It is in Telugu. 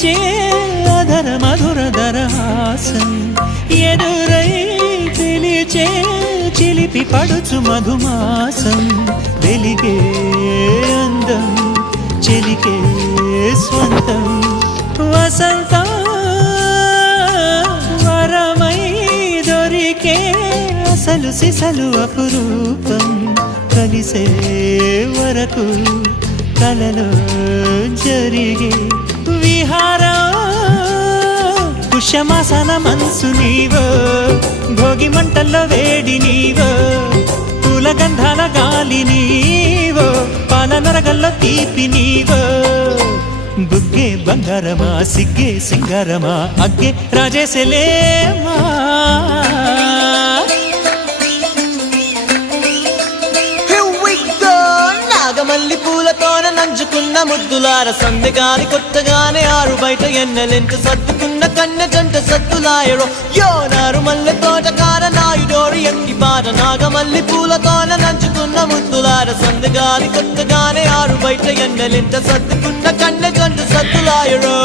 వీచే అధర మధుర దరహాసం ఎదురై పిలిచే చిలిపి పడుచు మధుమాసం వెలిగే అందం చెలికే స్వంతం వసంతం వరమై దొరికే అసలు సిసలు అపురూపం కలిసే వరకు కలలో జరిగే విహారం పుష్యమాసన మనసు నీవో భోగి మంటల్లో వేడి నీవో పూల గంధాల గాలి నీవో పాల నరగల్లో తీపి నీవో బుగ్గే బంగారమా సిగ్గే సింగారమా అగ్గే రాజేసలేమా మల్లి పూలతోన నంచుకున్న ముద్దులార సందెగాని కొట్టగానే ఆరు బయట ఎన్నెలెంట సర్దుకున్న కన్నె జంట సత్తులాయరో యోనారు మల్లె తోటకార నాయుడోరు ఎట్టి పాట నాగమల్లి పూలతోన నంచుకున్న ముద్దులార సందెగాని కొట్టగానే ఆరు బయట ఎన్నెలెంట సర్దుకున్న కన్నె జంట సత్తులాయరో